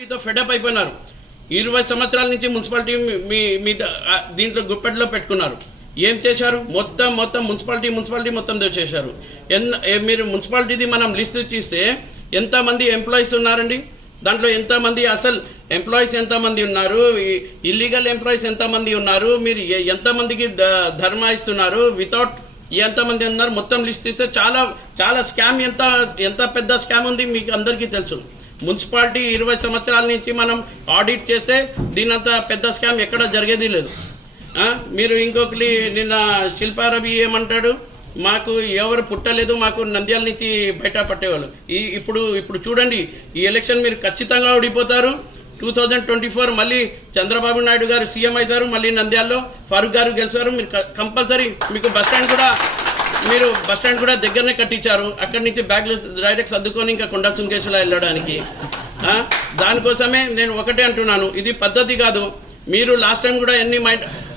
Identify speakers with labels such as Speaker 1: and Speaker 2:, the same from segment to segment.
Speaker 1: మున్సిపాలిటీతో fed up అయిపోయినారు. ఇరవై సంవత్సరాల నుంచి మున్సిపాలిటీ మీ- మీ దీంట్లో గుప్పెట్లో పెట్టుకున్నారు. ఏం చేశారు? మొత్తం మొత్తం మున్సిపాలిటీ మున్సిపాలిటీ మొత్తం చేశారు ఎన్ మీరు మున్సిపాలిటీది మనం లిస్ట్ చూస్తే ఎంతమంది ఎంప్లాయీస్ ఉన్నారండి? దాంట్లో ఎంతమంది అసలు ఎంప్లాయీస్ ఎంతమంది ఉన్నారు? ఇల్లీగల్ ఎంప్లాయీస్ ఎంతమంది ఉన్నారు? మీరు ఎంతమందికి ధర్మ ధర్మా ఇస్తున్నారు? వితౌట్ ఎంతమంది ఉన్నారు? మొత్తం లిస్ట్ తీస్తే చాలా చాలా స్కామ్ ఎంత ఎంత పెద్ద స్కామ్ ఉంది? మీకు అందరికీ తెలుసు. మున్సిపాలిటీ ఇరవై సంవత్సరాల నుంచి మనం ఆడిట్ చేస్తే దీనంత పెద్ద స్కామ్ ఎక్కడ జరిగేది లేదు. మీరు ఇంకొకటి నిన్న శిల్పారవి ఏమంటాడు? మాకు ఎవరు పుట్టలేదు మాకు నంద్యాల నుంచి బయట పట్టేవాళ్ళు. ఈ ఇప్పుడు ఇప్పుడు చూడండి ఈ ఎలక్షన్ మీరు ఖచ్చితంగా ఓడిపోతారు. టూ థౌజండ్ ట్వంటీ ఫోర్ మళ్ళీ చంద్రబాబు నాయుడు గారు సీఎం అవుతారు మళ్ళీ నంద్యాలలో ఫారూక్ గారు గెలిచారు మీరు కంపల్సరీ మీకు బస్ స్టాండ్ కూడా మీరు బస్ స్టాండ్ కూడా దగ్గరనే కట్టించారు. అక్కడి నుంచి బ్యాగ్లు డైరెక్ట్ సర్దుకొని ఇంకా కొండా సుంకేశ్వర వెళ్ళడానికి. దానికోసమే నేను ఒకటే అంటున్నాను. ఇది పద్ధతి కాదు. మీరు లాస్ట్ టైం కూడా ఎన్ని my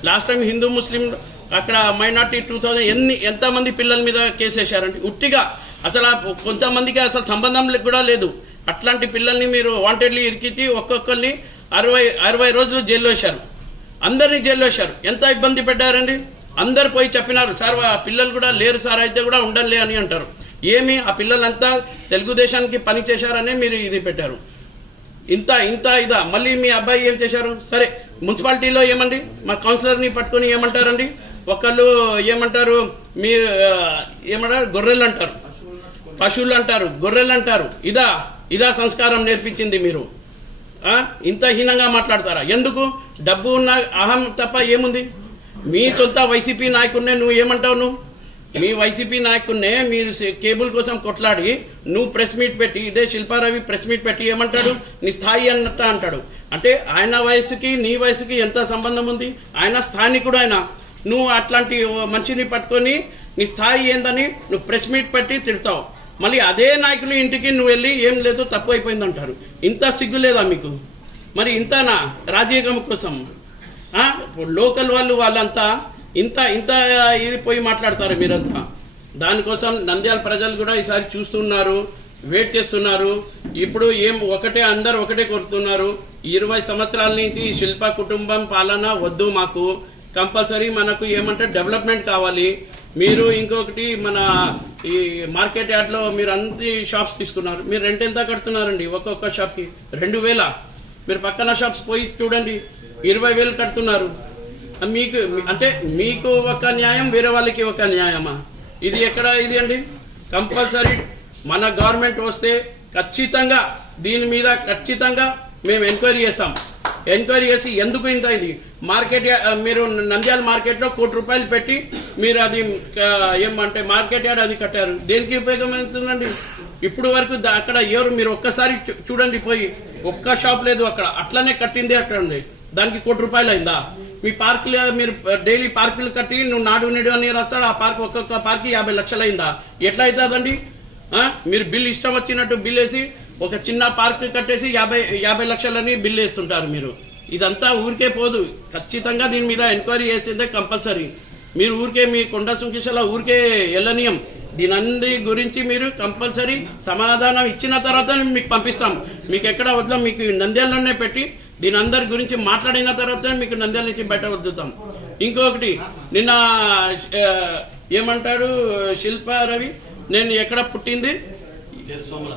Speaker 1: last time Hindu Muslim అక్కడ మైనార్టీ టూ థౌజండ్ ఎన్ని ఎంతమంది పిల్లల మీద కేసు వేశారండి? ఉట్టిగా. అసలు ఆ కొంతమందికి అసలు సంబంధం కూడా లేదు. అట్లాంటి పిల్లల్ని మీరు వాంటెడ్లీ ఇరికించి ఒక్కొక్కరిని అరవై అరవై రోజులు జైల్లో వేశారు. అందరినీ జైల్లో వేశారు. ఎంత ఇబ్బంది పెట్టారండి అందరు పోయి చెప్పినారు సార్ ఆ పిల్లలు కూడా లేరు సార్ అయితే కూడా ఉండలే అని అంటారు. ఏమి? ఆ పిల్లలంతా తెలుగుదేశానికి పని చేశారనే మీరు ఇది పెట్టారు. ఇంత ఇంత ఇదా? మళ్ళీ మీ అబ్బాయి ఏం చేశారు? సరే మున్సిపాలిటీలో ఏమండి? మా కౌన్సిలర్ని పట్టుకొని ఏమంటారండి? ఒకళ్ళు ఏమంటారు? మీరు ఏమంటారు? గొర్రెలు అంటారు. పశువులు అంటారు గొర్రెలు అంటారు. ఇదా ఇదా సంస్కారం నేర్పించింది మీరు. ఇంత హీనంగా మాట్లాడతారా? ఎందుకు? డబ్బు ఉన్న అహం తప్ప ఏముంది? మీ సొంత వైసీపీ నాయకుడినే నువ్వు ఏమంటావు నువ్వు? మీ వైసీపీ నాయకుడినే మీరు కేబుల్ కోసం కొట్లాడి నువ్వు ప్రెస్ మీట్ పెట్టి ఇదే శిల్పారావి ప్రెస్ మీట్ పెట్టి ఏమంటాడు? నీ స్థాయి అన్నట్ట అంటాడు. అంటే ఆయన వయసుకి నీ వయసుకి ఎంత సంబంధం ఉంది? ఆయన స్థానికుడు ఆయన. నువ్వు అట్లాంటి మనిషిని పట్టుకొని నీ స్థాయి ఏందని నువ్వు ప్రెస్ మీట్ పెట్టి తిడతావు. మళ్ళీ అదే నాయకులు ఇంటికి నువ్వు వెళ్ళి ఏం లేదు తప్పు అయిపోయింది అంటారు ఇంత సిగ్గు లేదా మీకు? మరి ఇంతనా? రాజకీయం కోసం. ఇప్పుడు లోకల్ వాళ్ళు వాళ్ళంతా ఇంత ఇంత ఇది పోయి మాట్లాడతారు మీరంతా. దానికోసం నంద్యాల ప్రజలు కూడా ఈసారి చూస్తున్నారు వెయిట్ చేస్తున్నారు. ఇప్పుడు ఏం ఒకటే అందరు ఒకటే కోరుతున్నారు. ఇరవై సంవత్సరాల నుంచి శిల్ప కుటుంబం పాలన వద్దు మాకు. కంపల్సరీ మనకు ఏమంటే డెవలప్మెంట్ కావాలి. మీరు ఇంకొకటి మన ఈ మార్కెట్ యార్డ్లో మీరు అన్ని షాప్స్ తీసుకున్నారు. మీరు రెంట్ ఎంత కడుతున్నారండి ఒక్కొక్క షాప్కి? రెండు వేల? మీరు పక్కన షాప్స్ పోయి చూడండి. ఇరవై వేలు కడుతున్నారు. మీకు అంటే మీకు ఒక న్యాయం వేరే వాళ్ళకి ఒక న్యాయమా? ఇది ఎక్కడ ఇది అండి? కంపల్సరీ మన గవర్నమెంట్ వస్తే ఖచ్చితంగా దీని మీద ఖచ్చితంగా మేము ఎంక్వైరీ చేస్తాం. ఎంక్వైరీ చేసి ఎందుకు ఇంత ఇది మార్కెట్ మీరు నంద్యాల మార్కెట్లో కోటి రూపాయలు పెట్టి మీరు అది ఏమంటే మార్కెట్ యార్డ్ అది కట్టారు. దేనికి ఉపయోగమవుతుందండి ఇప్పుడు వరకు అక్కడ ఎవరు మీరు ఒక్కసారి చూ- చూడండి పోయి. ఒక్క షాప్ లేదు అక్కడ. అట్లనే కట్టింది అక్కడ ఉంది. దానికి కోటి రూపాయలు అయిందా? మీ పార్కులు మీరు డైలీ పార్కులు కట్టి నువ్వు నాడు నేడు అని రాస్తాడు. ఆ పార్క్ ఒక్కొక్క పార్క్ యాభై లక్షలు అయిందా ఎట్లా అవుతుందండి మీరు బిల్ ఇష్టం వచ్చినట్టు బిల్ వేసి ఒక చిన్న పార్క్ కట్టేసి యాభై యాభై లక్షలని బిల్ వేస్తుంటారు మీరు. ఇదంతా ఊరికే పోదు. ఖచ్చితంగా దీని మీద ఎంక్వైరీ చేసేదే కంపల్సరీ. మీరు ఊరికే మీ కొండ సుంకిషల ఊరికే ఎల్లనీయం దీని గురించి మీరు కంపల్సరీ సమాధానం ఇచ్చిన తర్వాత మీకు పంపిస్తాం మీకు ఎక్కడ వద్దాం మీకు నంద్యాలలోనే పెట్టి దీని అందరి గురించి మాట్లాడిన తర్వాత మీకు నంద్యాల నుంచి బయట వద్దుతాం ఇంకొకటి నిన్న ఏమంటాడు శిల్ప రవి నేను ఎక్కడ పుట్టింది?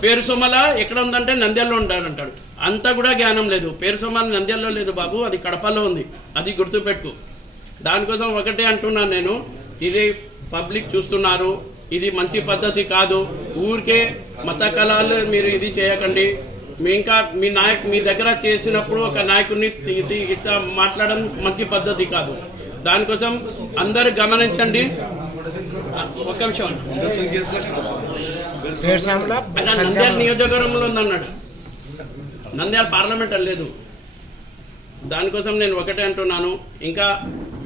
Speaker 1: పేరు సోమల. ఎక్కడ ఉందంటే నంద్యాలలో ఉంటాడంటాడు అంతా కూడా జ్ఞానం లేదు. పేరు సోమల నంద్యాలలో లేదు బాబు. అది కడపలో ఉంది. అది గుర్తుపెట్టు దానికోసం ఒకటే అంటున్నాను నేను. ఇది పబ్లిక్ చూస్తున్నారు. ఇది మంచి పద్ధతి కాదు. ఊరికే మత కళాలు మీరు ఇది చేయకండి. మీ ఇంకా మీ నాయక్ మీ దగ్గర చేసినప్పుడు ఒక నాయకుడిని ఇది ఇట్లా మాట్లాడడం మంచి పద్ధతి కాదు. దానికోసం అందరు గమనించండి. ఒక నిమిషం నంద్యాల నియోజకవర్గంలో ఉందన్నాడు. నంద్యాల పార్లమెంట్ లేదు. దానికోసం నేను ఒకటే అంటున్నాను. ఇంకా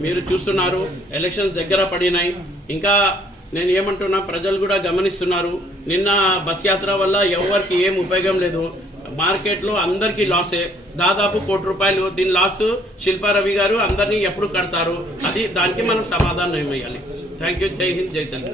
Speaker 1: మీరు చూస్తున్నారు ఎలక్షన్స్ దగ్గర పడినాయి. ఇంకా నేను ఏమంటున్నా ప్రజలు కూడా గమనిస్తున్నారు. నిన్న బస్ యాత్ర వల్ల ఎవరికి ఏం ఉపయోగం లేదు. మార్కెట్లో అందరికీ లాసే. దాదాపు కోటి రూపాయలు దీని లాస్ శిల్పారవి గారు అందరినీ ఎప్పుడు కడతారు? అది దానికి మనం సమాధానం ఇవ్వాలి. Thank you. జై హింద్ జై తెలంగాణ.